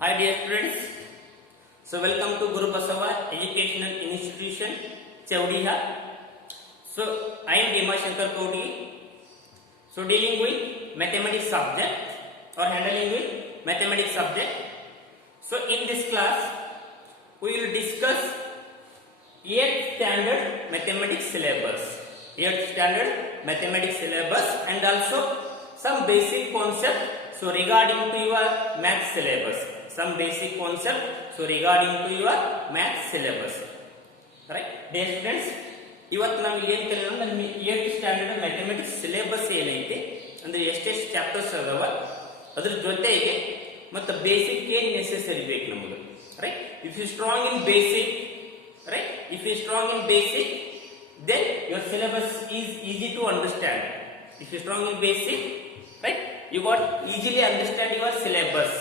Hi dear students, so welcome to Guru Basava Educational Institution, Chavdiha. So I am Bhima Shankar Kodi. So dealing with mathematics subject or handling with mathematics subject. So in this class we will discuss 8th standard mathematics syllabus. 8th standard mathematics syllabus and also some basic concept so regarding to your math syllabus. Some basic concept so regarding to your math syllabus. Right? Dear students, ಇವತ್ತು ನಾವು ಏನು ಕಲಿಯೋಣ ನಮ್ಮ 8th standard mathematics syllabus ಏನೈತಿ ಅಂದ್ರೆ ಎಷ್ಟೆಷ್ಟು chapters ಅದಾವ ಅದ್ರ ಜೊತೆಗೆ ಮತ್ತೆ ಬೇಸಿಕ್ ಏನು ನೆಸೆಸರಿ ಬೇಕು ನಮಗೆ. Right? If you strong in basic, right? If you strong in basic, then your syllabus is easy to understand. If you strong in basic, right, you got easily understand your syllabus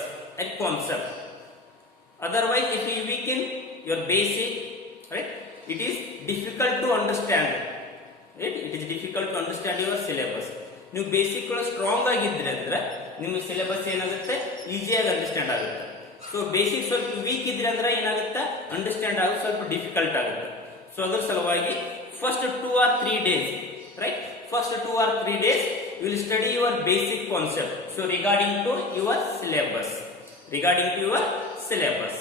and concept. Otherwise, if you weaken your basic, right, it is difficult to understand. Right? It is difficult to understand your syllabus. ನೀವು basic strong ಆಗಿದ್ರೆ ಅಂದ್ರೆ ನಿಮ್ಮ syllabus ಏನಾಗುತ್ತೆ, ಈಸಿಯಾಗಿ understand ಆಗುತ್ತೆ. So basic ಸ್ವಲ್ಪ weak ಇದ್ರೆ ಅಂದ್ರೆ ಏನಾಗುತ್ತೆ, ಅಂಡರ್ಸ್ಟ್ಯಾಂಡ್ ಆಗೋದು ಸ್ವಲ್ಪ ಡಿಫಿಕಲ್ಟ್ ಆಗುತ್ತೆ. ಸೊ ಅದ್ರ ಸಲುವಾಗಿ first 2 or 3 days, right, first 2 or 3 days you will study your basic concept. So regarding to your syllabus,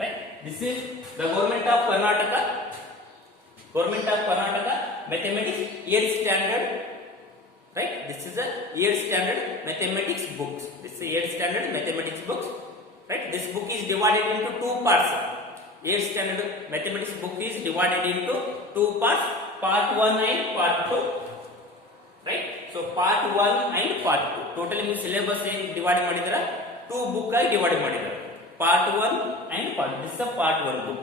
right? This is the government of Karnataka mathematics 8th standard. Right? This is the 8th standard mathematics books. Right? This book is divided into 2 parts. 8th standard mathematics book is divided into 2 parts, part 1 and part 2. Right? So part 1 and part 2. Totally ನೀವು syllabus ಏನು divide ಮಾಡಿದ್ರ 2 book ಆಗಿ divide ಮಾಡಿದ್ರ. Part 1 and part 2. This is a part 1 book.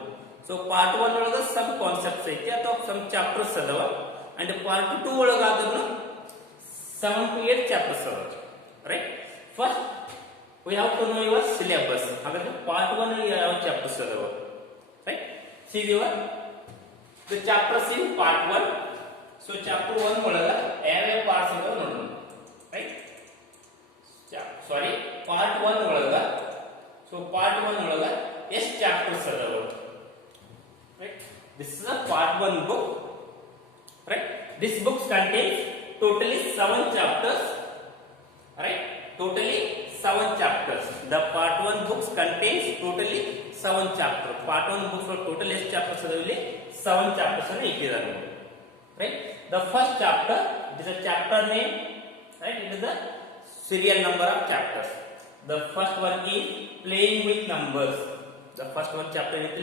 So part 1 ಒಳಗ some concepts ಐತಿ ಅಥವಾ some chapters ಅದಾವ and part 2 ಒಳಗ ಆದ್ರೂ 7 to 8 chapters ಅದಾವ. Right? First we have to know your syllabus. ಹಾಗಾದ್ರೆ part 1 ಯಾವ chapters ಅದಾವ? Right? See the chapters in part 1. So chapter 1 ಒಳಗ ಯಾವ parts ಅದಾವ ನೋಡೋಣ. Right? part 1 ಒಳಗ ಎಷ್ಟು chapters ಅದಾವ? Right? This is a part 1 book. Right? This book contains totally 7 chapters. Right? Totally 7 chapters. The part 1 books contains totally 7 chapters. Part 1 books for total ಎಷ್ಟು chapters ಅದಾವಿಲ್ಲಿ 7 chapters ಅನ್ನು ಇಟ್ಟಿದ್ದಾರೆ. Right? The first chapter, it is a chapter name. Right? It is the serial number of chapters. The first one is playing with numbers. The first one chapter is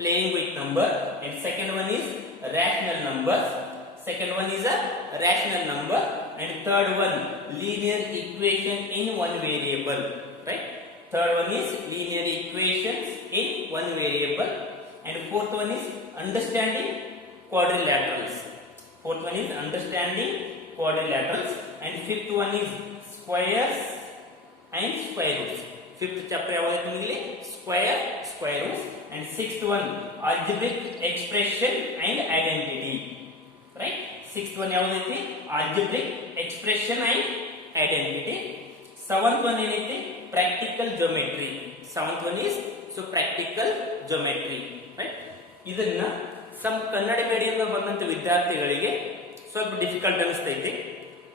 playing with number, and second one is rational numbers. Second one is a rational number, and third one linear equation in one variable. Right? Third one is linear equations in one variable, and fourth one is understanding quadrilaterals. And fifth one is squares and square roots. Fifth chapter ಯಾವಾಗೈತಿ ನಿಮಗೆ square roots, and sixth one algebraic expression and identity. Right? Sixth one ಯಾವಾಗೈತಿ algebraic expression and identity. Seventh one ಏನೈತಿ practical geometry. Seventh one is practical geometry. Right? ಇದನ್ನ some Kannada medium ಬಂದಂತ ವಿದ್ಯಾರ್ಥಿಗಳಿಗೆ ಸ್ವಲ್ಪ difficult ಅನಿಸ್ತೈತಿ.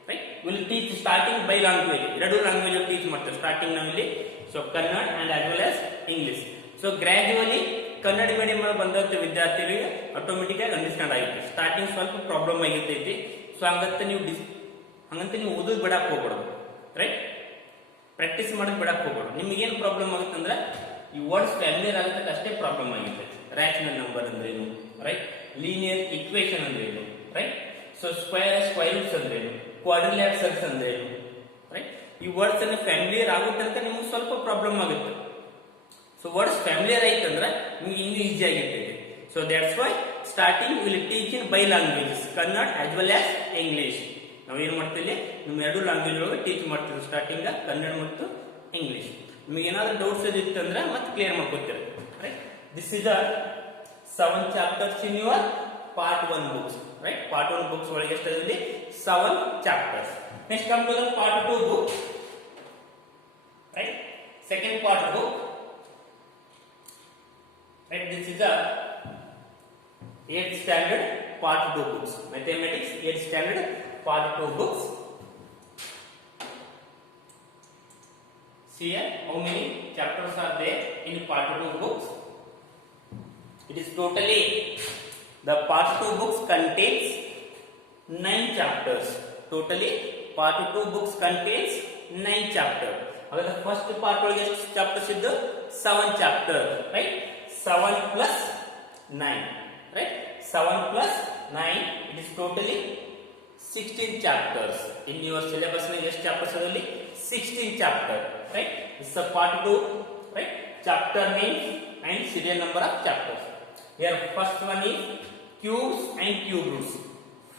Right? Will teach starting by language. ಎರಡು language teach ಮಾಡ್ತಾರೆ starting ನಾವಿಲ್ಲಿ. So Kannada and as well as English. So gradually Kannada medium ಬಂದಂತ ವಿದ್ಯಾರ್ಥಿಗಳಿಗೆ ಆಟೋಮೆಟಿಕ್ ಆಗಿ ಅಂಡರ್ಸ್ಟ್ಯಾಂಡ್ ಆಗುತ್ತೆ. ಸ್ಟಾರ್ಟಿಂಗ್ ಸ್ವಲ್ಪ ಪ್ರಾಬ್ಲಮ್ ಆಗಿರ್ತೈತಿ. ಸೊ ಹಂಗಂತ ನೀವು ಓದೋದು ಬಿಡಕ್ಕೆ ಹೋಗ್ಬಾರ್ದು. ರೈಟ್? ಪ್ರಾಕ್ಟೀಸ್ ಮಾಡೋದು ಬಿಡಕ್ಕೆ ಹೋಗ್ಬಾರ್ದು. ನಿಮ್ಗೆ ಏನು ಪ್ರಾಬ್ಲಮ್ ಆಗುತ್ತೆ ಅಂದ್ರೆ ಈ ವರ್ಡ್ಸ್ ಫ್ಯಾಮಿಲಿಯರ್ ಆಗುತ್ತೆ ಅಷ್ಟೇ ಪ್ರಾಬ್ಲಮ್ ಆಗಿರ್ತೈತಿ. ರ್ಯಾಷನಲ್ ನಂಬರ್ ಅಂದ್ರೆ ಏನು, ರೈಟ್, ಲೀನಿಯರ್ ಈಕ್ವೇಷನ್ ಅಂದ್ರೆ ಏನು, ರೈಟ್, ಸೊ ಸ್ಕ್ವೇರ್ ರೂಟ್ಸ್ ಅಂದ್ರೆ ಏನು, ಕ್ವಾಡ್ರಿಲ್ಯಾಟರಲ್ಸ್ ಅಂದ್ರೆ ಏನು, ರೈಟ್, ಈ ವರ್ಡ್ಸ್ ಅನ್ನು ಫ್ಯಾಮಿಲಿಯರ್ ಆಗೋ ತನಕ ನಿಮ್ಗೆ ಸ್ವಲ್ಪ ಪ್ರಾಬ್ಲಮ್ ಆಗುತ್ತೆ. ಸೊ ವರ್ಡ್ಸ್ ಫ್ಯಾಮಿಲಿಯರ್ ಆಯ್ತಂದ್ರೆ ನಿಮ್ಗೆ ಇನ್ನೂ ಈಸಿ ಆಗಿರ್ತೈತಿ. So that's why starting will teach in by languages, Kannada as well as English. ನಾವೇನು ಮಾಡ್ತೀವಿ, ನಿಮ್ಮ ಎರಡು ಲ್ಯಾಂಗ್ವೇಜ್ ಒಳಗೆ ಟೀಚ್ ಮಾಡ್ತೀವಿ, ಸ್ಟಾರ್ಟಿಂಗ್ ಕನ್ನಡ ಮತ್ತು ಇಂಗ್ಲಿಷ್. ನಿಮಗೆ ಏನಾದ್ರೂ ಡೌಟ್ಸ್ ಇತ್ತಂದ್ರೆ ಮತ್ತೆ ಕ್ಲಿಯರ್ ಮಾಡ್ಕೊತೀರಿ. Right? This is the 7 chapters in your part 1 books. Right? Part 1 books ಒಳಗೆ ಎಷ್ಟಿದೆ? 7 chapters. Next come to the part 2 book. Right? Second part book. the 8th standard part 2 books. Mathematics 8th standard part 2 books. See here how many chapters are there in part 2 books. It is totally, the part 2 books contains 9 chapters. Totally part 2 books contains 9 chapters. Aga the first part ಒಳಗೆ ಎಷ್ಟು chapters ಇದ್ದು 7 chapter, right? 7 plus 9, right? 7 plus 9, it is totally 16 chapters. In your syllabus ನಲ್ಲಿ ಎಷ್ಟು chapters ಅದರಲ್ಲಿ 16 chapter, right? This is a part 2, right? Chapter names and serial number of chapters. Here first one is cubes and cube roots.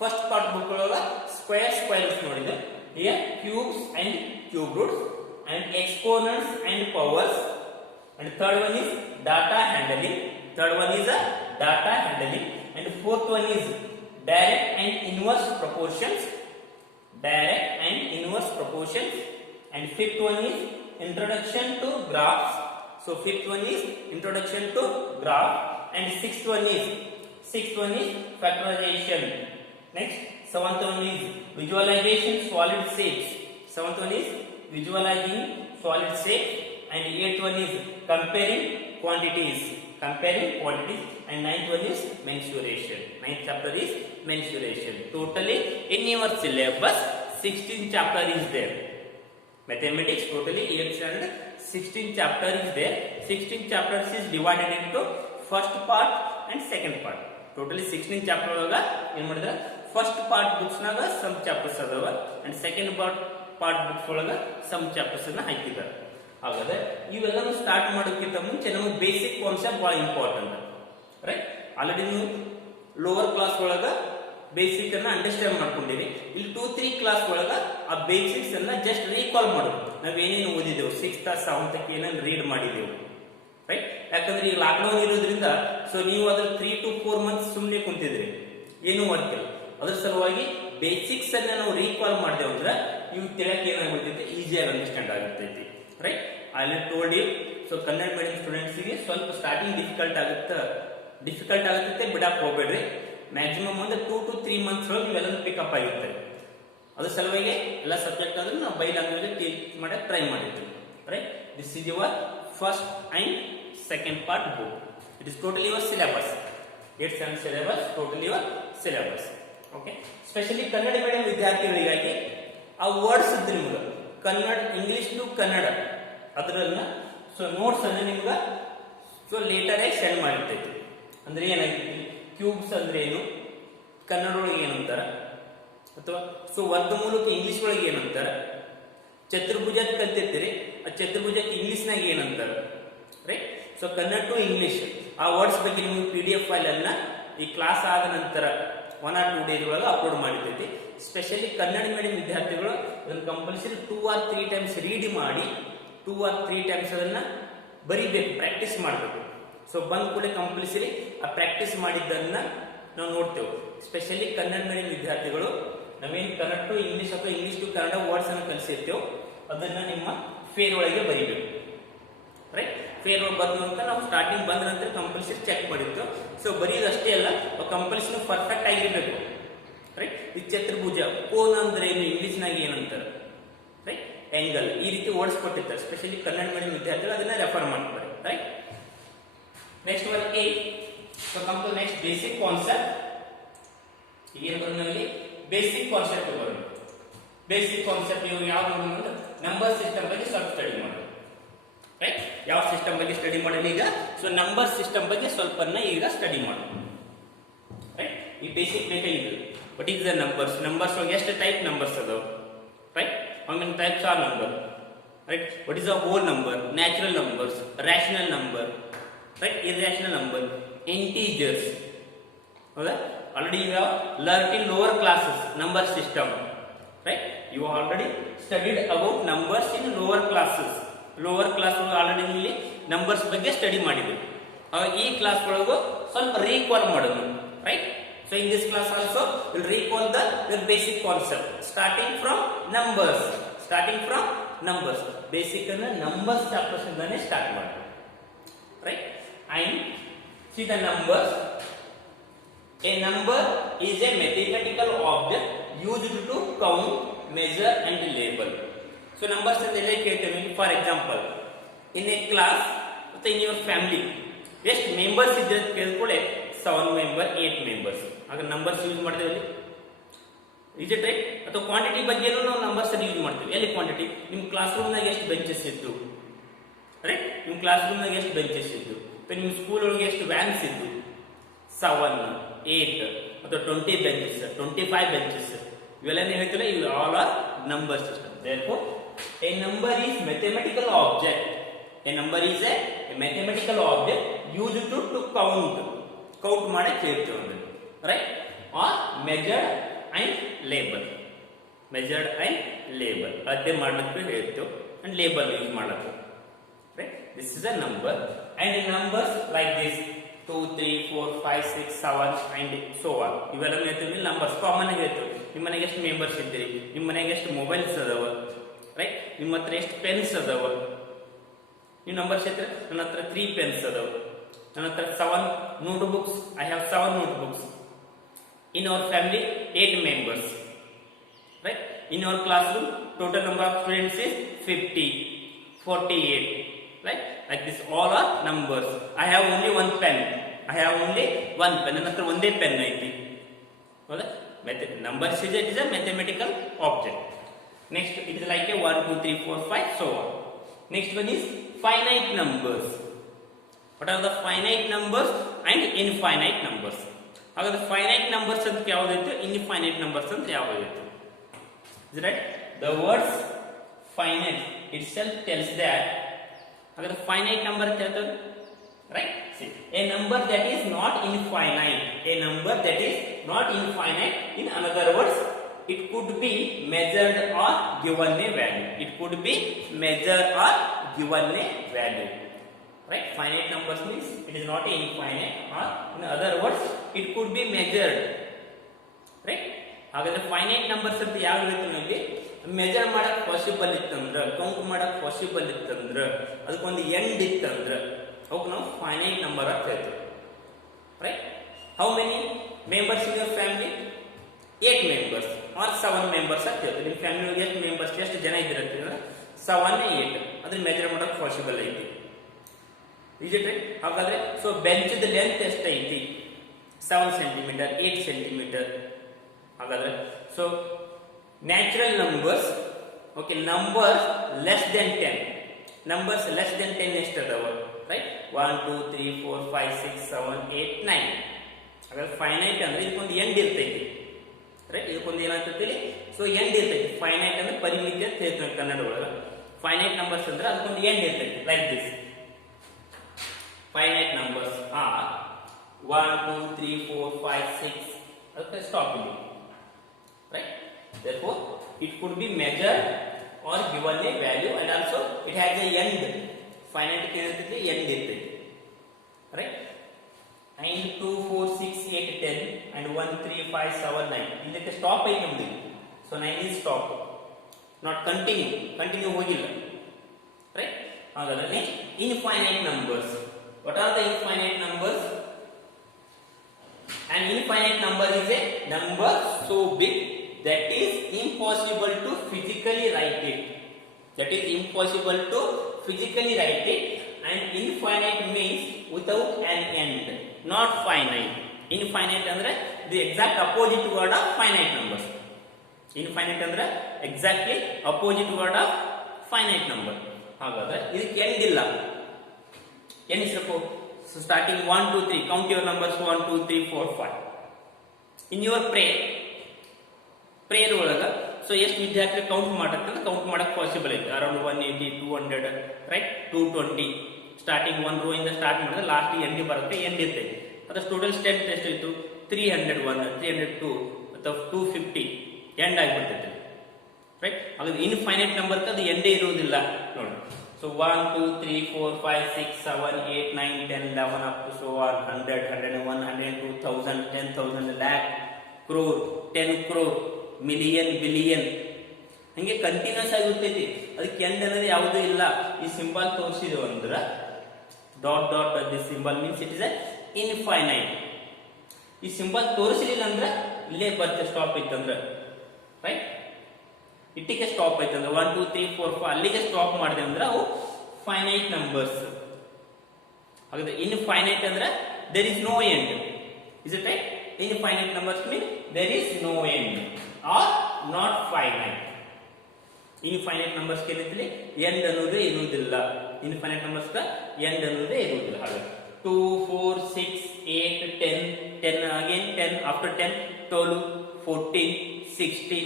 First part book ಒಳಗೆ square roots ನೋಡಿದೆ. Here cubes and cube roots and exponents and powers. And third one is data handling. Third one is a data handling. And fourth one is direct and inverse proportions. Direct and inverse proportions. And fifth one is introduction to graphs. So fifth one is introduction to graph. And sixth one is factorization. Next, seventh one is visualization solid shapes. Seventh one is visualizing solid shapes. And eighth one is comparing quantities. And ninth one is mensuration. Ninth chapter is mensuration. Totally in your syllabus 16 chapter is there. Mathematics totally 8th standard 16 chapter is there. 16 chapters is divided into first part and second part. Totally 16 chapter ಒಳಗ ಏನು ಮಾಡಿದ್ರೆ first part books ನಾಗ some chapters ಅದಾವ and second part books ಒಳಗ some chapters ಅನ್ನ ಹಾಕಿದ್ದಾರೆ. ಹಾಗಾದ್ರೆ ಇವೆಲ್ಲನೂ ಸ್ಟಾರ್ಟ್ ಮಾಡೋಕ್ಕಿಂತ ಮುಂಚೆ ನಮಗೆ ಬೇಸಿಕ್ ಕಾನ್ಸೆಪ್ಟ್ ಬಹಳ ಇಂಪಾರ್ಟೆಂಟ್, ರೈಟ್? ಆಲ್ರೆಡಿ ನೀವು ಲೋವರ್ ಕ್ಲಾಸ್ ಒಳಗ ಬೇಸಿಕ್ ಅನ್ನ ಅಂಡರ್ಸ್ಟ್ಯಾಂಡ್ ಮಾಡ್ಕೊಂಡಿರಿ. ಇಲ್ಲಿ 2-3 ಕ್ಲಾಸ್ ಒಳಗ ಆ ಬೇಸಿಕ್ಸ್ ಅನ್ನ ಜಸ್ಟ್ ರೀಕಾಲ್ ಮಾಡೋದು. ನಾವೇನೇನು ಓದಿದೆವು 6th 7th ಏನೇನು ರೀಡ್ ಮಾಡಿದೆವು, ರೈಟ್? ಯಾಕಂದ್ರೆ ಈಗ ಲಾಕ್ಡೌನ್ ಇರೋದ್ರಿಂದ ಸೊ ನೀವು ಅದ್ರ 3 to 4 months ಸುಮ್ಮನೆ ಕುಂತಿದ್ರಿ, ಏನೂ ವರ್ಕ್ ಇಲ್ಲ. ಅದ್ರ ಸಲುವಾಗಿ ಬೇಸಿಕ್ಸ್ ಅನ್ನ ನಾವು ರೀಕಾಲ್ ಮಾಡಿದೆವು ಅಂದ್ರೆ ಇವು ತಿಳಕ್ಕೆ ಏನಾಗ್ಬಿಡ್ತೈತಿ, ಈಸಿಯಾಗಿ ಅಂಡರ್ಸ್ಟ್ಯಾಂಡ್ ಆಗುತ್ತೈತಿ, right? I told you. So Kannada medium students ಗೆ ಸ್ವಲ್ಪ ಸ್ಟಾರ್ಟಿಂಗ್ ಡಿಫಿಕಲ್ಟ್ ಆಗುತ್ತೆ, ಬಿಡಕ್ ಹೋಗ್ಬೇಡ್ರಿ. ಮ್ಯಾಕ್ಸಿಮಮ್ ಒಂದು 2 to 3 months ಒಳಗೆ ಇವೆಲ್ಲ ಪಿಕಪ್ ಆಗಿರ್ತಾರೆ. ಅದ್ರ ಸಲುವಾಗಿ ಎಲ್ಲ ಸಬ್ಜೆಕ್ಟ್ ಆದ್ರೂ ನಾವು ಬೈ ಲ್ಯಾಂಗ್ವೇಜ್ ಟೀಚ್ ಮಾಡಕ್ಕೆ ಟ್ರೈ ಮಾಡಿದ್ವಿ, right? This is your first and second part book. It is totally your syllabus. 8th standard syllabus, totally your syllabus. Okay? Specially Kannada medium ವಿದ್ಯಾರ್ಥಿಗಳಿಗಾಗಿ ಆ ವರ್ಡ್ಸ್ ಇದ್ರೆ ನಿಮ್ಗೆ ಕನ್ನಡ, ಇಂಗ್ಲಿಷ್ ಟು ಕನ್ನಡ ಅದರನ್ನ so notes ಅನ್ನ ನಿಮ್ಗೆ so later ಆಗಿ send ಮಾಡಿರ್ತೈತಿ. ಅಂದ್ರೆ ಏನಾಗ್ತೈತಿ, ಕ್ಯೂಬ್ಸ್ ಅಂದ್ರೆ ಏನು, ಕನ್ನಡ ಒಳಗೆ ಏನಂತಾರ, ಅಥವಾ ಸೊ ವರ್ಗಮೂಲಕ್ಕೆ ಇಂಗ್ಲಿಷ್ ಒಳಗೆ ಏನಂತಾರ, ಚತುರ್ಭುಜ ಕಲ್ತಿರ್ತೀರಿ, ಆ ಚತುರ್ಭುಜಕ್ಕೆ ಇಂಗ್ಲಿಷ್ನಾಗ ಏನಂತಾರ, right? So Kannada to English ಆ ವರ್ಡ್ಸ್ ಬಗ್ಗೆ ನಿಮ್ಗೆ PDF ಫೈಲ್ ಅನ್ನ ಈ ಕ್ಲಾಸ್ ಆದ ನಂತರ 1 or 2 days ಒಳಗೆ ಅಪ್ಲೋಡ್ ಮಾಡಿರ್ತೈತಿ. ಸ್ಪೆಷಲಿ ಕನ್ನಡ ಮೀಡಿಯಂ ವಿದ್ಯಾರ್ಥಿಗಳು ಅದನ್ನ ಕಂಪಲ್ಸರಿ 2 or 3 times ರೀಡ್ ಮಾಡಿ 2 or 3 times ಅದನ್ನ ಬರಿಬೇಕು, ಪ್ರಾಕ್ಟೀಸ್ ಮಾಡಬೇಕು. ಸೊ ಬಂದ ಕೂಡಲೇ ಕಂಪಲ್ಸರಿ ಆ ಪ್ರಾಕ್ಟೀಸ್ ಮಾಡಿದ್ದನ್ನ ನಾವು ನೋಡ್ತೇವೆ. ಸ್ಪೆಷಲಿ ಕನ್ನಡ ಮೀಡಿಯಂ ವಿದ್ಯಾರ್ಥಿಗಳು ನಾವೇನು ಕನ್ನಡ ಟು ಇಂಗ್ಲಿಷ್ ಅಥವಾ ಇಂಗ್ಲಿಷ್ ಟು ಕನ್ನಡ ವರ್ಡ್ಸ್ ಅನ್ನು ಕಲಿಸಿರ್ತೇವೆ ಅದನ್ನ ನಿಮ್ಮ ಫೇರ್ ಒಳಗೆ ಬರಿಬೇಕು, ರೈಟ್? ಫೇರ್ ಒಳಗೆ ಬಂದ ನಂತರ ನಾವು ಸ್ಟಾರ್ಟಿಂಗ್ ಬಂದ ನಂತರ ಕಂಪಲ್ಸರಿ ಚೆಕ್ ಮಾಡಿರ್ತೇವೆ. ಸೊ ಬರೀದಷ್ಟೇ ಅಲ್ಲ, ಕಂಪಲ್ಸರಿ ಪರ್ಫೆಕ್ಟ್ ಆಗಿರ್ಬೇಕು, ರೈಟ್? ಈ ಚತುರ್ಭುಜ, ಕೋನ ಅಂದ್ರೆ ಏನು, ಇಂಗ್ಲಿಷ್ನಾಗ ಏನಂತಾರೆ, ರೈಟ್? ಆಂಗಲ್, ಈ ರೀತಿ ವರ್ಡ್ಸ್ ಕೊಟ್ಟಿರ್ತಾರೆ. ಸ್ಪೆಷಲಿ ಕನ್ನಡ ಮೀಡಿಯಂ ವಿದ್ಯಾರ್ಥಿಗಳು ಅದನ್ನ ರೆಫರ್ ಮಾಡ್ತಾರೆ, right? Next one A. So come to next basic concept. ಏನು ಬರೋದು, ಬೇಸಿಕ್ ಕಾನ್ಸೆಪ್ಟ್ ಬರೋದು. ಬೇಸಿಕ್ ಕಾನ್ಸೆಪ್ಟ್ ಇವು ಯಾವ ನಂಬರ್ ಸಿಸ್ಟಮ್ ಬಗ್ಗೆ ಸ್ವಲ್ಪ ಸ್ಟಡಿ ಮಾಡೋದು, ರೈಟ್? ಯಾವ ಸಿಸ್ಟಮ್ ಬಗ್ಗೆ ಸ್ಟಡಿ ಮಾಡೋಣ ಈಗ? ಸೊ ನಂಬರ್ ಸಿಸ್ಟಮ್ ಬಗ್ಗೆ ಸ್ವಲ್ಪ ಈಗ ಸ್ಟಡಿ ಮಾಡೋದು, ರೈಟ್? ಈ ಬೇಸಿಕ್ ಬೇಕಾಗಿದ್ದು ಬಟ್ ಈಗ ನಂಬರ್ಸ್ ಒಳಗೆ ಎಷ್ಟು ಟೈಪ್ ನಂಬರ್ಸ್ ಅದಾವ, right? How many types are number, right? What is a whole number, natural numbers, rational number, right? Irrational number, integers. Okay? Already you have learned in lower classes number system, right? You already studied about numbers in lower classes. Lower class already ನೀವು numbers ಬಗ್ಗೆ study ಮಾಡಿದ್ವಿ. ಈ class ಒಳಗೂ ಸ್ವಲ್ಪ recall ಮಾಡೋದು, right? So in this class also we'll recall the basic concept starting from numbers. Basic numbers chapters ಇಂದಾನೆ start ಮಾಡೋದು, right? And See the numbers. A number is a mathematical object used to count, measure and label. So numbers ಅಂದ್ರೆ ಕೇಳ್ತೇವೆ. For example, in a class or in your family, ಎಷ್ಟು members ಇದ್ರೆ ಕೇಳ್ಕೊಳ್ಳೆ 7 member 8 members. ಆಗ numbers use ಮಾಡ್ತೇವೆ. Is it right? ಅಥವಾ quantity ಬಗ್ಗೆನೂ ನಾವು numbers use ಮಾಡ್ತೀವಿ. ಎಲ್ಲಿ ಕ್ವಾಂಟಿಟಿ? ನಿಮ್ಮ ಕ್ಲಾಸ್ ರೂಮ್ ನಾಗ ಎಷ್ಟು ಬೆಂಚಸ್ ಇದ್ದು, ರೈಟ್? ನಿಮ್ಮ ಕ್ಲಾಸ್ ರೂಮ್ ನಾಗ ಎಷ್ಟು ಬೆಂಚಸ್ ಇದ್ದು, ನಿಮ್ಮ ಸ್ಕೂಲ್ ಒಳಗೆ ಎಷ್ಟು ವ್ಯಾನ್ಸ್ ಇದ್ದು, 7, 8 ಅಥವಾ 20 ಬೆಂಚಸ್, 25 ಬೆಂಚಸ್, ಇವೆಲ್ಲ ನೀವು ಹೇಳ್ತೀರಾ, ಇವು all are number system. Therefore, a number is mathematical object. A number is a mathematical object used to count ಮಾಡಕ್ಕೆ ಹೇಳ್ತೀವಿ, right? or measured and label. Measured and label ಅದೇ ಮಾಡಕ್ಕೆ ಹೇಳ್ತೀವಿ and label ಯೂಸ್ ಮಾಡಕ್ಕೆ, right? This is a number and numbers like this 2 3 4 5 6 7 and so on. ಇವೆಲ್ಲ ಹೇಳ್ತೀವಿ numbers. Common ಆಗಿ ಹೇಳ್ತೀವಿ. ನಿಮ್ಮ ಮನೆಗೆ ಎಷ್ಟು ಮೆಂಬರ್ಸ್ ಇದ್ದೀರಿ, ನಿಮ್ಮ ಮನೆಗೆ ಎಷ್ಟು ಮೊಬೈಲ್ಸ್ ಅದಾವ, ರೈಟ್? ನಿಮ್ಮ ಹತ್ರ ಎಷ್ಟು ಪೆನ್ಸ್ ಅದಾವ. ನೀವು ನಂಬರ್ಸ್ ಹೇಳ್ತೀರ, ನನ್ನ ಹತ್ರ 3 ಪೆನ್ಸ್ ಅದಾವ, ನನ್ನ ಹತ್ರ 7 notebooks. I have 7 notebooks. In our family 8 members, right? In our classroom total number of students is 50, 48, right? Like this all are numbers. I have only one pen. ನನ್ನ ಹತ್ರ ಒಂದೇ ಪೆನ್ ಐತಿ. ಹೌದಾ? Numbers is a mathematical object. Next it is like a 1 2 3 4 5 so on. Next one is finite numbers. What are the finite numbers and infinite numbers? ಹಾಗಾದ್ರೆ finite numbers ಅಂತ ಯಾವುದೈತೆ, infinite numbers ಅಂತ ಯಾವುದೈತೆ? Is right? The words finite itself tells that. ಹಾಗಾದ್ರೆ finite number ಅಂತ ಹೇಳ್ತದೆ, right? See, a number that is not infinite. A number that is not infinite. In another words, it could be measured or given a value. It could be measured or given a value. Right? Finite numbers means it is not infinite, or in other words it could be measured, right? ಹಾಗಾದ್ರೆ finite numbers ಅಂತ ಯಾವ ರೀತಿ ನಮಗೆ measure ಮಾಡಕ್ possible ಇತ್ತಂದ್ರ, count ಮಾಡಕ್ possible ಇತ್ತಂದ್ರ, ಅದಕ್ಕೊಂದು ಎಂಡ್ ಇತ್ತಂದ್ರ ಅವಕ್ಕೆ ನಾವು ಫೈನೈಟ್ ನಂಬರ್ ಅಂತ ಹೇಳ್ತೀವಿ, right? How many members in your family? 8 members or 7 members ಅಂತ ಹೇಳ್ತೀವಿ. ನಿಮ್ಮ ಫ್ಯಾಮಿಲಿ ಎಷ್ಟು ಮೆಂಬರ್ಸ್, ಎಷ್ಟು ಜನ ಇದ್ದೀರಂತಂದ್ರೆ 7 8 ಅದನ್ನ ಮೆಜರ್ ಮಾಡಕ್ ಪಾಸಿಬಲ್ ಐತಿ. Is it right? ಹಾಗಾದ್ರೆ ಸೊ ಬೆಂಚ್ ಲೆಂತ್ ಎಷ್ಟೈತಿ? 7 ಸೆಂಟಿಮೀಟರ್, 8 ಸೆಂಟಿಮೀಟರ್. ಹಾಗಾದ್ರೆ so natural numbers, okay, numbers less than 10, numbers less than 10 ಎಷ್ಟು ಅದಾವ, ರೈಟ್? 1 2 3 4 5 6 7 8 9. ಹಾಗಾದ್ರೆ ಫೈನೈಟ್ ಅಂದ್ರೆ ಇದಕ್ಕೊಂದು ಎಂಡ್ ಇರ್ತೈತಿ, ರೈಟ್? ಇದಕ್ಕೊಂದು ಏನಾಗ್ತೈತಿ? ಸೊ ಎಂಡ್ ಇರ್ತೈತಿ. ಫೈನೈಟ್ ಅಂದ್ರೆ ಪರಿಮಿತಿ ಅಂತ ಹೇಳ್ತೀವಿ ಕನ್ನಡ ಒಳಗ. ಫೈನೈಟ್ ನಂಬರ್ಸ್ ಅಂದ್ರೆ ಅದಕ್ಕೊಂದು ಎಂಡ್ ಇರ್ತೈತಿ, like this. Finite numbers are 1 2 3 4 5 6. Okay, stop here, right? Therefore it could be measured or given a value, and also it has a end. Finite ಏನಂತೈತಿ? end ಇರ್ತೈತಿ, right? And 2 4 6 8 10 and 1 3 5 7 9. ಇದಕ್ಕೆ stop ಐತಿ ನಮ್ದು. So 9 is stop, not continue ಹೋಗಿಲ್ಲ, right? ಹಾಗಾದ್ರೆ next infinite numbers. What are the infinite numbers? An infinite number is a number so big that is impossible to physically write it. That is impossible to physically write it. And infinite means without an end, not finite. Infinite ಅಂದ್ರೆ the exact opposite word of finite numbers. Infinite ಅಂದ್ರೆ exactly opposite word of finite number. ಹಾಗಾದ್ರೆ ಇದಕ್ಕೆ end ಇಲ್ಲ. N is suppose so starting 1 2 3, count your numbers 1 2 3 4 5. In your prayer ಒಳಗ so ಎಷ್ಟು ವಿದ್ಯಾರ್ಥಿ count ಮಾಡಕ್ possible ಐತಿ? Around 180 200, right? 220. ಸ್ಟಾರ್ಟಿಂಗ್ 1 ರೋ ಇಂದ ಸ್ಟಾರ್ಟ್ ಮಾಡಿದ್ರೆ ಲಾಸ್ಟ್ ಎಂಡ್ ಬರುತ್ತೆ, ಎಂಡ್ ಇರ್ತೈತಿ. ಅದರ ಟೋಟಲ್ ಸ್ಟ್ರೆಂತ್ ಎಷ್ಟಾಯ್ತು? 301 302 ಅಥವಾ 250 ಎಂಡ್ ಆಗಿಬಿಡ್ತೈತಿ, ರೈಟ್? ಹಾಗಾದ್ರೆ ಇನ್ಫೈನೈಟ್ ನಂಬರ್ ಅದು ಎಂಡೇ ಇರುವುದಿಲ್ಲ ನೋಡಿ. So 1 2 3 4 5 6 7 8 9 10 11 up to so on 100 101 102 1000 10,000 lakh crore 10 crore million billion ಹಂಗೆ ಕಂಟಿನ್ಯೂಸ್ ಆಗಿರ್ತೈತಿ. ಅದಕ್ಕೆ ಎಂಡ್ ಅನ್ನೋದು ಯಾವುದೂ ಇಲ್ಲ. ಈ ಸಿಂಬಲ್ ತೋರಿಸಿದೆವು ಅಂದ್ರೆ dot dot this symbol means it is A infinite. ಈ ಸಿಂಬಲ್ ತೋರಿಸಲಿಲ್ಲ ಅಂದ್ರೆ ಇಲ್ಲೇ ಬರುತ್ತೆ ಸ್ಟಾಪ್ ಇತ್ತಂದ್ರೆ, ರೈಟ್? ಇಟ್ಟಿಗೆ ಸ್ಟಾಪ್ ಆಯ್ತಂದ್ರೆ 1 2 3 4 5 ಅಲ್ಲಿಗೆ ಸ್ಟಾಪ್ ಮಾಡಿದೆ ಅಂದ್ರೆ ಅವು ಫೈನೈಟ್ ನಂಬರ್ಸ್. ಹಾಗಾದ್ರೆ ಇನ್ಫೈನೈಟ್ ಅಂದ್ರೆ there is no end. Is it right? Infinite numbers mean there is no end or not finite. Infinite numbers ಏನಂತೇಳಿ ಎಂಡ್ ಅನ್ನೋದೇ ಇರುವುದಿಲ್ಲ. ಇನ್ಫೈನೈಟ್ ನಂಬರ್ಸ್ ಎಂಡ್ ಅನ್ನೋದೇ ಇರುವುದಿಲ್ಲ. ಹಾಗಾದ್ರೆ 2 4 6 8 10 10 again 10 after 10 12 14 16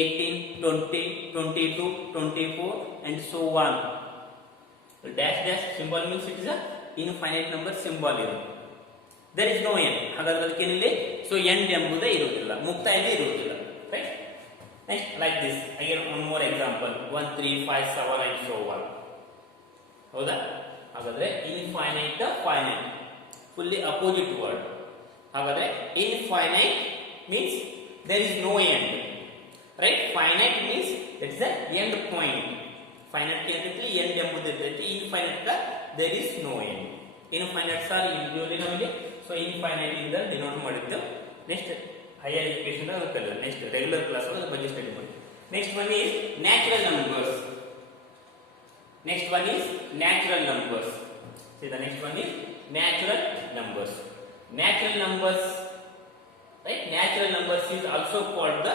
18 20 22 24 and so on. The dash dash symbol means it is a infinite number symbol. There is no end. ಹಾಗಾದ್ರೆ ಅದಕ್ಕೆ ಏನಿಲ್ಲ, so end ಎಂಬುದೇ ಇರುವುದಿಲ್ಲ, ಮುಕ್ತಾಯವೇ ಇರುವುದಿಲ್ಲ, right? Next like this again one more example 1 3 5 7 and so on. ಹೌದಾ? ಹಾಗಾದ್ರೆ infinite finite fully opposite word. ಹಾಗಾದ್ರೆ infinite means there is no end, right? Finite means that is the end point. Finite ಕೇಳಿದ್ರೆ end ಎಂಬುದು ಇರ್ತೈತಿ. Infinite there is no end. Infinite are usually ನಮಗೆ so infinite ಇಂದ denote ಮಾಡಿದ್ದು. Next higher education ಕಲಿಯೋದು, next regular class ಅದ್ರ ಬಗ್ಗೆ study ಮಾಡಿ. Next one is natural numbers. Next one is natural numbers. See the next one is natural numbers. Natural numbers, right? Natural numbers is also called the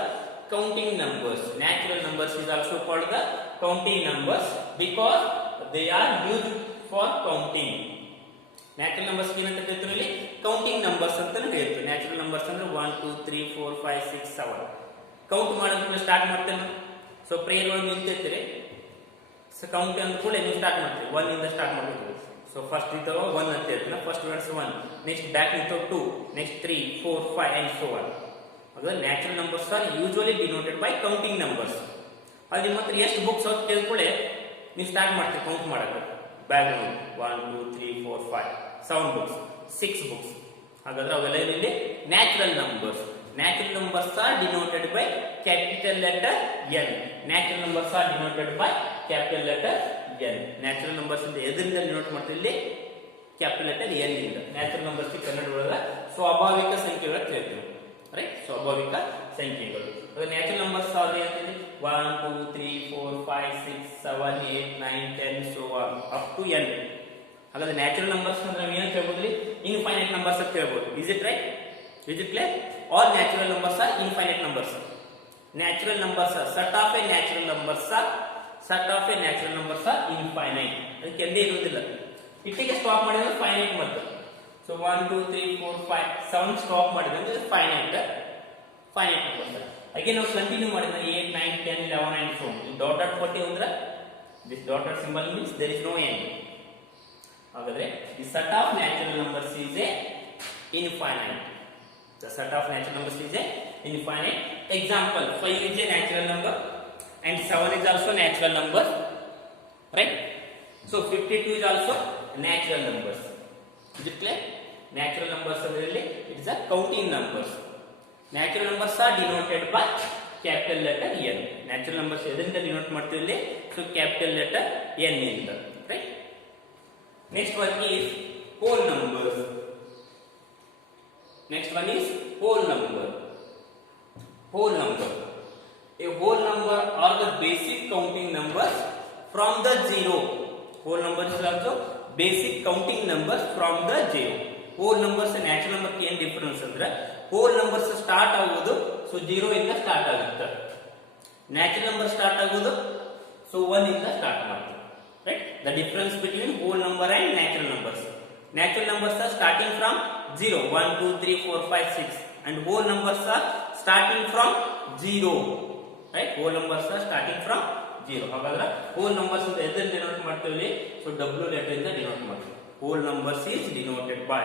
counting numbers. Natural numbers is also called the counting numbers because they are used for counting. Natural numbers ಏನಂತ ಹೇಳ್ತಾರೆ ಇಲ್ಲಿ? Counting numbers ಅಂತ ಹೇಳ್ತಾರೆ. Natural numbers ಅಂದ್ರೆ 1 2 3 4 5 6 7 count ಮಾಡೋದನ್ನ start ಮಾಡ್ತೇನೆ. So prayer ಒಳಗೆ ನಿಂತಿರ್ತೀರಿ, so count ಅಂದ ಕೂಡ ನೀವು ಸ್ಟಾರ್ಟ್ ಮಾಡ್ತೀರಿ, 1 ಇಂದ ಸ್ಟಾರ್ಟ್ ಮಾಡಬೇಕು. ಸೊ ಫಸ್ಟ್ ಇದ್ದವ 1 ಅಂತ ಹೇಳ್ತೀನಿ, ಫಸ್ಟ್ ವರ್ಡ್ಸ್ 1, ನೆಕ್ಸ್ಟ್ ಬ್ಯಾಕ್ ನಿಂತವ 2, ನೆಕ್ಸ್ಟ್ 3 4 5 and so on. ಹಾಗಾದ್ರೆ natural numbers are usually denoted by counting numbers. ಅದು ನಿಮ್ಮ ಹತ್ರ ಎಷ್ಟು ಬುಕ್ಸ್ ಅಂತ ಕೇಳ್ಕೊಳ್ಳೆ ನೀವು ಸ್ಟಾರ್ಟ್ ಮಾಡ್ತೀರಿ ಕೌಂಟ್ ಮಾಡಕ್ಕೆ. Back 1 2 3 4 5 7 books 6 books. ಹಾಗಾದ್ರೆ ಅವೆಲ್ಲ ಇಲ್ಲಿ natural numbers. Natural numbers R denoted by capital letter N. Natural numbers R denoted by capital letter N. Natural numbers ಇಂದ ಎದರಿಂದ ಡಿನೋಟ್ ಮಾಡ್ತೀವಿ ಇಲ್ಲಿ? ಕ್ಯಾಪಿಟಲ್ ಲೆಟರ್ ಎನ್ ಇಂದ. ನ್ಯಾಚುರಲ್ ನಂಬರ್ಸ್ ಕನ್ನಡ ಒಳಗ ಸ್ವಾಭಾವಿಕ ಸಂಖ್ಯೆಗಳ ಹೇಳ್ತೀವಿ, ರೈಟ್? ಸ್ವಾಭಾವಿಕ ಸಂಖ್ಯೆಗಳು. ನ್ಯಾಚುರಲ್ ನಂಬರ್ಸ್ ಯಾವ್ದು ಹೇಳ್ತೀವಿ? 1 2 3 4 5 6 7 8 9 10 so on up to n. ಹಾಗಾದ್ರೆ ನ್ಯಾಚುರಲ್ ನಂಬರ್ಸ್ ಅಂದ್ರೆ ನಾವು ಏನು ಹೇಳ್ಬೋದು? ಇನ್ಫೈನೈಟ್ ನಂಬರ್ಸ್ ಅಂತ ಹೇಳ್ಬೋದು. Is it right? Is it clear? All natural numbers R infinite numbers. Natural numbers R set of a natural numbers are set of a natural numbers are infinite. ಅದಕ್ಕೆ ಎಂದೇ ಇರುವುದಿಲ್ಲ. ಇಟ್ಟಿಗೆ ಸ್ಟಾಪ್ ಮಾಡಿದ್ರೆ finite ಮತ್ತೆ. So 1 2 3 4 5 7 stop ಮಾಡಿದ್ರೆ finite numbers. Again ನಾವು continue ಮಾಡಿದ್ರೆ 8 9 10 11 and so on. Dot dot ಕೊಟ್ಟಿ ಅಂದ್ರೆ this dot dot symbol means there is no end. ಹಾಗಾದ್ರೆ the set of natural numbers is a infinite. The set of natural numbers is a infinite. Example, 5 is a natural number and 7 is also natural number, right? So 52 is also natural numbers. Is it clear? Natural numbers are really it is a counting numbers. Natural numbers are denoted by capital letter n. Natural numbers ಎದರಿಂದ denote ಮಾಡ್ತೀವಿ ಇಲ್ಲಿ? So capital letter n ಇಂದ, right? Next one is whole numbers. Next one is whole number. Whole number. A whole number are the basic counting numbers from the zero. Whole numbers is also basic counting numbers from the zero. Whole numbers and natural number ಗೆ ಏನು difference ಅಂದ್ರೆ whole numbers start ಆಗೋದು so 0 ಇಂದ start ಆಗುತ್ತೆ. Natural number start ಆಗೋದು so 1 ಇಂದ start ಮಾಡ್ತೀವಿ, right? The difference between whole number and natural numbers. Natural numbers are starting from 0 1 2 3 4 5 6 and whole numbers are starting from 0, right? Whole numbers are starting from 0. ಹಾಗಾದ್ರೆ whole numbers ಅಂತ ಎದನ್ನ denote ಮಾಡ್ತೀವಿ? So W letter ಇಂದ denote ಮಾಡ್ತೀವಿ. Whole numbers is denoted by,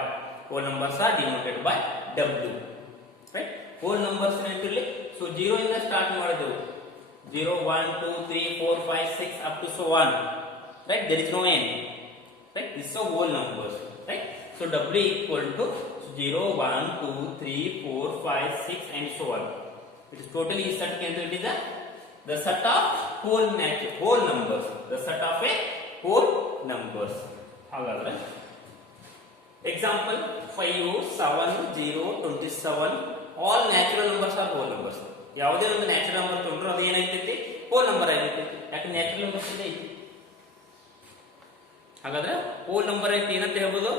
whole numbers are denoted by W, right? Whole numbers ಏನಂತೀವಿ? So 0 ಇಂದ start ಮಾಡಿದೆವು, 0 1 2 3 4 5 6 up to so on, right? There is no end, right? This is a whole numbers, right? So W equal to 0 1 2 3 4 5 6 and so on. It is totally set it is the set of whole numbers, the set of a whole numbers. ಹಾಗಾದ್ರೆ example 5, 7, 0, 27 all natural numbers R hole numbers. ಯಾವುದೇ ಒಂದು natural number ತಗೊಂಡ್ರು ಅದು ಏನಾಗ್ತೈತಿ, whole number ಆಗಿರ್ತೈತಿ. ಯಾಕೆ natural numbers ಇದೆ. ಹಾಗಾದ್ರೆ ಹೋಲ್ ನಂಬರ್ ಐತಿ ಏನಂತ ಹೇಳ್ಬೋದು,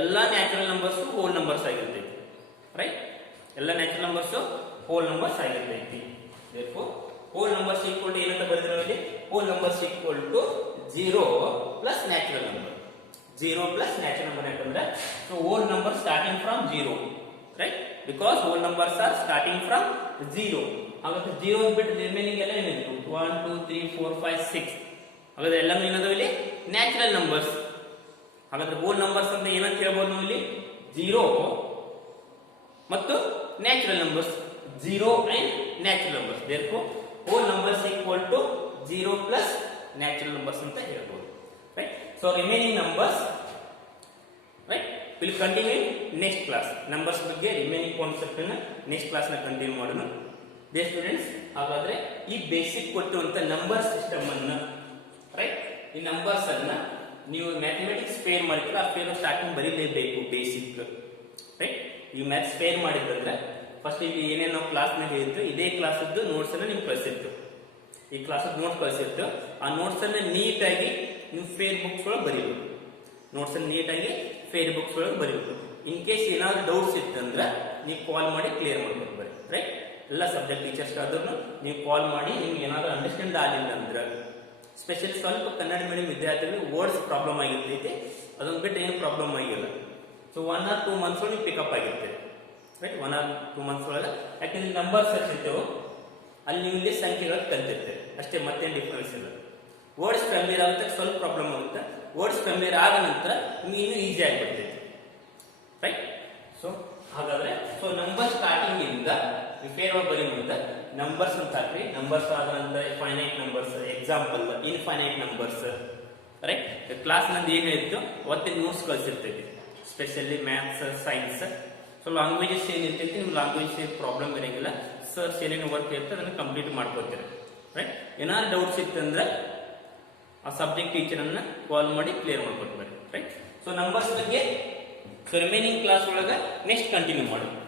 ಎಲ್ಲಾ ನ್ಯಾಚುರಲ್ ನಂಬರ್ಸ್ ಹೋಲ್ ನಂಬರ್ಸ್ ಆಗಿರ್ತೈತಿ. ರೈಟ್, ಎಲ್ಲ ನ್ಯಾಚುರಲ್ ನಂಬರ್ಸ್ ಹೋಲ್ ನಂಬರ್ಸ್ ಆಗಿರ್ತೈತಿ. therefore whole numbers equal to ಏನಂತ ಬರೆದ್ರೆ ಇಲ್ಲಿ, whole numbers equal to 0 plus natural number. 0 plus natural number ಯಾಕಂದ್ರೆ so whole number starting from 0, right, because whole numbers are starting from 0. ಹಾಗಾದ್ರೆ 0 ಬಿಟ್ಟು remaining ಎಲ್ಲ ಏನಿತ್ತು 1 2 3 4 5 6. ಹಾಗಾದ್ರೆ ಎಲ್ಲಾನು ಏನದಾವ ಇಲ್ಲಿ ನ್ಯಾಚುರಲ್ ನಂಬರ್ಸ್. ಹಾಗಾದ್ರೆ ಹೋಲ್ ನಂಬರ್ಸ್ ಅಂತ ಏನಂತ ಹೇಳ್ಬೋದು ನಾವು ಇಲ್ಲಿ, 0 ಮತ್ತು natural numbers, 0 and natural numbers. therefore whole numbers equal to 0 plus natural numbers ಅಂತ ಹೇಳ್ಬೋದು. right, so remaining numbers, right, will continue in next class. numbers ಬಗ್ಗೆ remaining concept ಅನ್ನು next class ನ ಕಂಟಿನ್ಯೂ ಮಾಡೋಣ. dear students, ಹಾಗಾದ್ರೆ ಈ basic ಕೊಟ್ಟಂತ number system ಅನ್ನು, right, ಈ ನಂಬರ್ಸ್ ಅನ್ನ ನೀವು ಮ್ಯಾಥಮೆಟಿಕ್ಸ್ ಫೇರ್ ಮಾಡಿದ್ರೆ ಆ ಫೇರ್ ಸ್ಟಾರ್ಟಿಂಗ್ ಬರೀಲೇಬೇಕು ಬೇಸಿಕ್. ರೈಟ್, ಈ ಮ್ಯಾಥ್ಸ್ ಫೇರ್ ಮಾಡಿದ್ರೆ ಫಸ್ಟ್ ಈಗ ಏನೇನು ನಾವು ಕ್ಲಾಸ್ ನಲ್ಲಿ ಹೇಳಿದ್ರು ಇದೇ ಕ್ಲಾಸ್ ನೋಟ್ಸ್ ಅನ್ನ ನಿಮ್ಗೆ ಕಳಿಸಿತ್ತು. ಈ ಕ್ಲಾಸ್ ನೋಟ್ಸ್ ಕಳಿಸಿತ್ತು, ಆ ನೋಟ್ಸ್ ಅನ್ನ ನೀಟಾಗಿ ನೀವು ಫೇರ್ ಬುಕ್ಸ್ ಒಳಗೆ ಬರೀಬೇಕು. ನೋಟ್ಸ್ ಅನ್ನ ನೀಟಾಗಿ ಫೇರ್ ಬುಕ್ಸ್ ಒಳಗೆ ಬರೀಬೇಕು. ಇನ್ ಕೇಸ್ ಏನಾದ್ರು ಡೌಟ್ಸ್ ಇತ್ತಂದ್ರೆ ನೀವು ಕಾಲ್ ಮಾಡಿ ಕ್ಲಿಯರ್ ಮಾಡ್ಕೊಂಡು ಬರೀ. ರೈಟ್, ಎಲ್ಲ ಸಬ್ಜೆಕ್ಟ್ ಟೀಚರ್ಸ್ ಆದ್ರೂ ನೀವು ಕಾಲ್ ಮಾಡಿ ನಿಮ್ಗೆ ಏನಾದ್ರು ಅಂಡರ್ಸ್ಟ್ಯಾಂಡ್ ಆಗಿಲ್ಲ ಅಂದ್ರೆ, ಸ್ಪೆಷಲಿ ಸ್ವಲ್ಪ ಕನ್ನಡ ಮೀಡಿಯಂ ವಿದ್ಯಾರ್ಥಿಗಳಿಗೆ ವರ್ಡ್ಸ್ ಪ್ರಾಬ್ಲಮ್ ಆಗಿರ್ತೈತಿ, ಅದೊಂದು ಬಿಟ್ಟು ಏನು ಪ್ರಾಬ್ಲಮ್ ಆಗಿಲ್ಲ. ಸೊ 1 or 2 months ಒಳಗೆ ಪಿಕಪ್ ಆಗಿರ್ತೇವೆ. ರೈಟ್, 1 or 2 months ಒಳಗೆ, ಯಾಕಂದ್ರೆ ನಂಬರ್ಸ್ ಹಚ್ಚಿರ್ತೇವೆ ಅಲ್ಲಿ ನೀವು ಇಲ್ಲಿ ಸಂಖ್ಯೆಗಳು ಕಲ್ತಿರ್ತೇವೆ ಅಷ್ಟೇ, ಮತ್ತೇನು ಡಿಫ್ರೆನ್ಸ್ ಇಲ್ಲ. ವರ್ಡ್ಸ್ ಫ್ಯಾಮಿಲಿಯರ್ ಆಗುತ್ತೆ ಸ್ವಲ್ಪ ಪ್ರಾಬ್ಲಮ್ ಆಗುತ್ತೆ, ವರ್ಡ್ಸ್ ಫ್ಯಾಮಿಲಿಯರ್ ಆದ ನಂತರ ನಿಮ್ಗೆ ಇನ್ನೂ ಈಸಿ ಆಗಿಬಿಡ್ತೈತಿ. ರೈಟ್, ಸೊ ಹಾಗಾದ್ರೆ ಸೊ ನಂಬರ್ ಸ್ಟಾರ್ಟಿಂಗ್ ಇಂದ ಫೇರ್ ಬರೀ ಮುಂದೆ ನಂಬರ್ಸ್ ಅಂತ ಹಾಕ್ರಿ. ನಂಬರ್ಸ್ ಆದ ನಂತರ finite numbers, example infinite numbers. Right, class ನಂದು ಏನಿತ್ತು ಅವತ್ತಿನ ನೋಟ್ಸ್ ಕಳಿಸಿರ್ತೈತಿ, specially maths, science. So languages ಏನಿರ್ತೈತಿ ನೀವು ಲ್ಯಾಂಗ್ವೇಜ್ ಪ್ರಾಬ್ಲಮ್ ಇರಂಗಿಲ್ಲ, ಸರ್ಸ್ ಏನೇನು ವರ್ಕ್ ಇರುತ್ತೆ ಅದನ್ನು ಕಂಪ್ಲೀಟ್ ಮಾಡ್ಕೋತೀರಿ. ರೈಟ್, ಏನಾದ್ರು ಡೌಟ್ಸ್ ಇತ್ತಂದ್ರೆ ಆ ಸಬ್ಜೆಕ್ಟ್ ಟೀಚರ್ ಅನ್ನ ಕಾಲ್ ಮಾಡಿ ಕ್ಲಿಯರ್ ಮಾಡ್ಕೊಡ್ತಾರೆ. ರೈಟ್, ಸೊ ನಂಬರ್ಸ್ ಬಗ್ಗೆ ಸೊ ರಿಮೈನಿಂಗ್ ಕ್ಲಾಸ್ ಒಳಗೆ ನೆಕ್ಸ್ಟ್ ಕಂಟಿನ್ಯೂ ಮಾಡೋಣ.